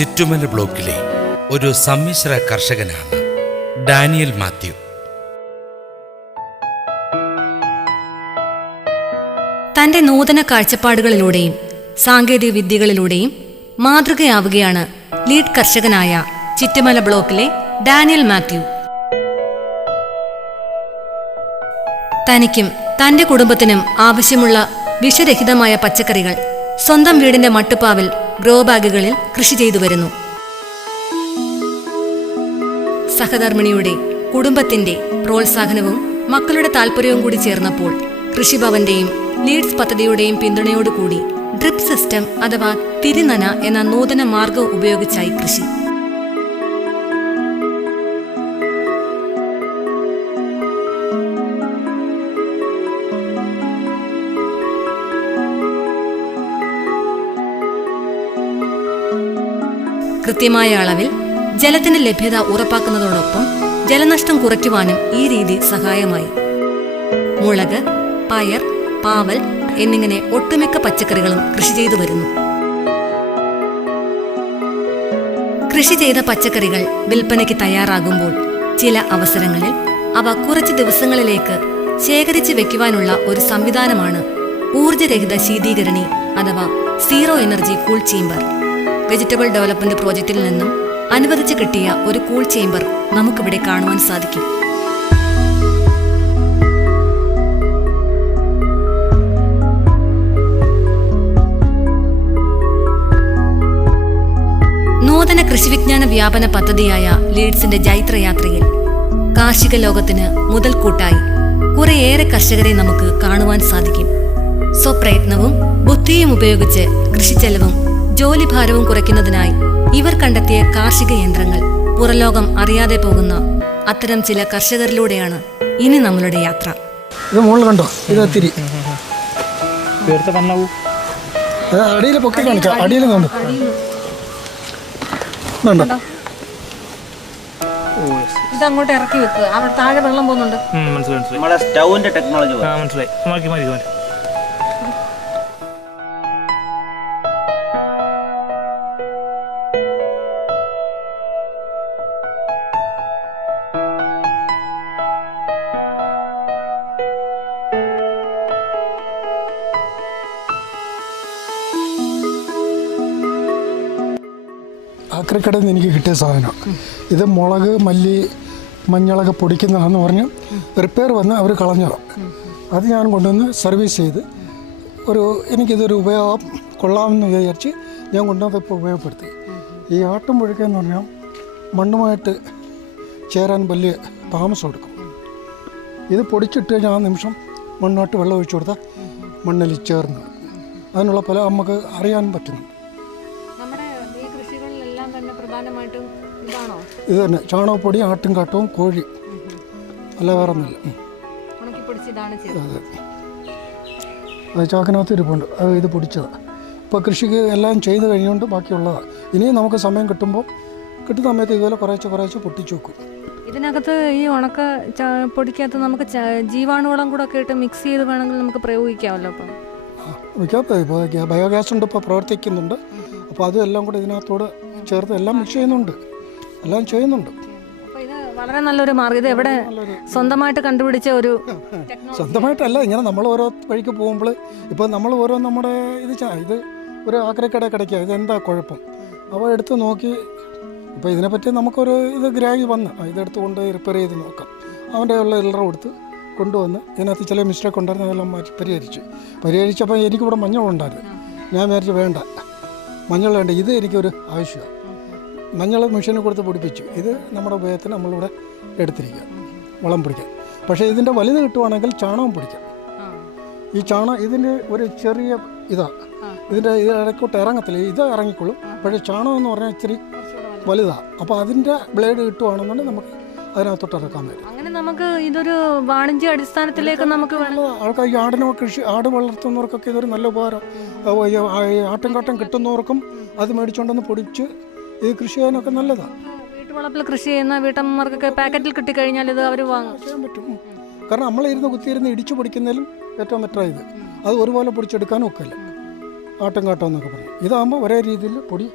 ചിറ്റുമല ബ്ലോക്കിലെ ഒരു സമ്മിശ്ര കർഷകനാണ് ഡാനിയൽ മാത്യു. തന്റെ നൂതന കാഴ്ചപ്പാടുകളിലൂടെയും സാങ്കേതിക വിദ്യകളിലൂടെയും മാതൃകയാവുകയാണ് ലീഡ് കർഷകനായ ചിറ്റുമല ബ്ലോക്കിലെ ഡാനിയൽ മാത്യു. തനിക്കും തന്റെ കുടുംബത്തിനും ആവശ്യമുള്ള വിഷരഹിതമായ പച്ചക്കറികൾ സ്വന്തം വീടിന്റെ മട്ടുപ്പാവിൽ ഗ്രോ ബാഗുകളിൽ കൃഷി ചെയ്തു വരുന്നു. സഹധർമ്മിണിയുടെ കുടുംബത്തിന്റെ പ്രോത്സാഹനവും മക്കളുടെ താല്പര്യവും കൂടി ചേർന്നപ്പോൾ കൃഷിഭവന്റെയും ലീഡ്സ് പദ്ധതിയുടെയും പിന്തുണയോടുകൂടി ഡ്രിപ്പ് സിസ്റ്റം അഥവാ തിരിനന എന്ന നൂതന മാർഗം ഉപയോഗിച്ചായി കൃഷി. കൃത്യമായ അളവിൽ ജലത്തിന്റെ ലഭ്യത ഉറപ്പാക്കുന്നതോടൊപ്പം ജലനഷ്ടം കുറയ്ക്കുവാനും ഈ രീതി സഹായമായി. മുളക്, പയർ, പാവൽ എന്നിങ്ങനെ ഒട്ടുമിക്ക പച്ചക്കറികളും കൃഷി ചെയ്തു വരുന്നു. കൃഷി ചെയ്ത പച്ചക്കറികൾ വിൽപ്പനയ്ക്ക് തയ്യാറാകുമ്പോൾ ചില അവസരങ്ങളിൽ അവ കുറച്ച് ദിവസങ്ങളിലേക്ക് ശേഖരിച്ചു വെക്കുവാനുള്ള ഒരു സംവിധാനമാണ് ഊർജ്ജരഹിത ശീതീകരണി അഥവാ zero energy cool chamber. Vegetable development പ്രോജക്റ്റിൽ നിന്നും അനുവദിച്ചു കിട്ടിയ ഒരു കൂൾ ചേംബർ നമുക്കിവിടെ കാണുവാൻ സാധിക്കും. നൂതന കൃഷിവിജ്ഞാന വ്യാപന പദ്ധതിയായ ലീഡ്സിന്റെ ജൈത്രയാത്രയിൽ കാർഷിക ലോകത്തിന് മുതൽക്കൂട്ടായി കുറേയേറെ കർഷകരെ നമുക്ക് കാണുവാൻ സാധിക്കും. സ്വപ്രയത്നവും ബുദ്ധിയും ഉപയോഗിച്ച് കൃഷിച്ചെലവും ജോലിഭാരവും കുറയ്ക്കുന്നതിനായി ഇവർ കണ്ടെത്തിയ കാർഷിക യന്ത്രങ്ങൾ പുറലോകം അറിയാതെ പോകുന്ന അത്തരം ചില കർഷകരിലൂടെയാണ് ഇനി നമ്മളുടെ യാത്ര. ഇത് മുകളിൽ കണ്ടോ? ഇത് ഒത്തിരി അടിയിൽ പൊക്കി കാണിക്കാം. അടിയിൽ കണ്ടോ? ഇത് അങ്ങോട്ട് ഇറക്കി വെക്കുക. അവിടെ താഴെ വെള്ളം പോകുന്നുണ്ട്. നമ്മുടെ സ്റ്റൗവിന്റെ ടെക്നോളജി മനസ്സിലായി. ആക്രിക്കടയിൽ നിന്ന് എനിക്ക് കിട്ടിയ സാധനം ഇത്. മുളക്, മല്ലി, മഞ്ഞളൊക്കെ പൊടിക്കുന്നതാണെന്ന് പറഞ്ഞ് റിപ്പയർ വന്ന് അവർ കളഞ്ഞതാണ്. അത് ഞാൻ കൊണ്ടുവന്ന് സർവീസ് ചെയ്ത് എനിക്കിതൊരു ഉപയോഗം കൊള്ളാമെന്ന് വിചാരിച്ച് ഞാൻ കൊണ്ടുവന്നപ്പോൾ ഉപയോഗപ്പെടുത്തി. ഈ ആട്ടും പുഴുക്കെന്ന് പറഞ്ഞാൽ മണ്ണുമായിട്ട് ചേരാൻ വലിയ താമസം എടുക്കും. ഇത് പൊടിച്ചിട്ട് ഞാൻ ആ നിമിഷം മണ്ണായിട്ട് വെള്ളം ഒഴിച്ചു കൊടുത്താൽ മണ്ണിൽ ചേർന്ന് അതിനുള്ള ഫലം നമുക്ക് അറിയാനും പറ്റുന്നു. ഇത് തന്നെ ചാണകപ്പൊടി, ആട്ടും കാട്ടവും, കോഴി, അല്ല വേറെ ഒന്നുമില്ല. അതെ, അത് ചാക്കിനകത്ത് ഇരിപ്പുണ്ട്. അത് ഇത് പൊടിച്ചതാണ്. ഇപ്പോൾ കൃഷിക്ക് എല്ലാം ചെയ്ത് കഴിഞ്ഞുകൊണ്ട് ബാക്കിയുള്ളതാണ്. ഇനിയും നമുക്ക് സമയം കിട്ടുന്ന സമയത്ത് ഇതുപോലെ കുറേശ്ശെ പൊട്ടിച്ചു വെക്കും. ഇതിനകത്ത് ഈ ഉണക്ക പൊടിക്കകത്ത് നമുക്ക് ജീവാണുവളം കൂടെ ഒക്കെ ഇട്ട് മിക്സ് ചെയ്ത് വേണമെങ്കിൽ നമുക്ക് പ്രയോഗിക്കാമല്ലോ. അപ്പം ഇപ്പോൾ ബയോഗ്യാസ് ഉണ്ട്, ഇപ്പോൾ പ്രവർത്തിക്കുന്നുണ്ട്. അപ്പോൾ അതും എല്ലാം കൂടെ ഇതിനകത്തോട് ചേർത്ത് എല്ലാം മിക്സ് ചെയ്യുന്നുണ്ട്, എല്ലാം ചെയ്യുന്നുണ്ട്. വളരെ നല്ലൊരു മാർഗ്ഗം. ഇത് എവിടെ സ്വന്തമായിട്ട് കണ്ടുപിടിച്ച ഒരു സ്വന്തമായിട്ടല്ല, ഇങ്ങനെ നമ്മൾ ഓരോ വഴിക്ക് പോകുമ്പോൾ ഇപ്പോൾ നമ്മൾ ഓരോ നമ്മുടെ ഇത് ഒരു ആക്രിക്കട കിടക്കുക, ഇതെന്താ കുഴപ്പം അപ്പോൾ എടുത്ത് നോക്കി. ഇപ്പോൾ ഇതിനെപ്പറ്റി നമുക്കൊരു ഗ്രാഹി വന്ന് ഇതെടുത്ത് കൊണ്ട് റിപ്പയർ ചെയ്ത് നോക്കാം. അവൻ്റെ ഉള്ള എല്ലാം കൊടുത്ത് കൊണ്ടുവന്ന് ഇതിനകത്ത് ചില മിസ്റ്റേക്ക് ഉണ്ടായിരുന്നു, അതെല്ലാം മാറ്റി പരിഹരിച്ചപ്പോൾ എനിക്കിവിടെ മഞ്ഞളുണ്ടായിരുന്നു. ഞാൻ വിചാരിച്ചു വേണ്ട, മഞ്ഞൾ വേണ്ട, ഇത് എനിക്കൊരു ആവശ്യമാണ്. മഞ്ഞൾ മെഷീനിൽ കൊടുത്ത് പൊടിപ്പിച്ചു. ഇത് നമ്മുടെ ഉപയോഗത്തിന് നമ്മളിവിടെ എടുത്തിരിക്കുക, വളം പിടിക്കാൻ. പക്ഷേ ഇതിൻ്റെ വലുത് കിട്ടുവാണെങ്കിൽ ചാണകം പിടിക്കാം. ഈ ഇതിൻ്റെ ഒരു ചെറിയ ഇതിൻ്റെ ഇത് ഇടയ്ക്കോട്ട് ഇറങ്ങത്തില്ല, ഇത് ഇറങ്ങിക്കൊള്ളും. പക്ഷേ ചാണകം എന്ന് പറഞ്ഞാൽ ഇച്ചിരി വലുതാണ്. അപ്പോൾ അതിൻ്റെ ബ്ലേഡ് കിട്ടുവാണെന്നുണ്ടെങ്കിൽ നമുക്ക് അതിനകത്തോട്ട് ഇറക്കാൻ പറ്റും. അങ്ങനെ നമുക്ക് ഇതൊരു വാണിജ്യ അടിസ്ഥാനത്തിലേക്ക് നമുക്ക് ആൾക്കാർ ഈ ആട് വളർത്തുന്നവർക്കൊക്കെ ഇതൊരു നല്ല ഉപകാരം. ആട്ടുംകാട്ടം കിട്ടുന്നവർക്കും അത് മേടിച്ചുകൊണ്ടൊന്ന് പൊടിച്ച് ഈ കൃഷി ചെയ്യാനൊക്കെ നല്ലതാണ്. വീട്ടുവളപ്പിൽ കൃഷി ചെയ്യുന്ന വീട്ടമ്മമാർക്കൊക്കെ പാക്കറ്റിൽ കിട്ടിക്കഴിഞ്ഞാൽ ഇത് അവർ ചെയ്യാൻ പറ്റും. കാരണം നമ്മളിരുന്ന് കുത്തിയിരുന്ന് ഇടിച്ചു പൊടിക്കുന്നതിലും ഏറ്റവും ബെറ്റർ ഇത്. അത് ഒരുപോലെ പൊടിച്ചെടുക്കാനും ഒക്കെ അല്ല ആട്ടും കാട്ടം എന്നൊക്കെ പറയും. ഇതാകുമ്പോൾ ഒരേ രീതിയിൽ പൊടി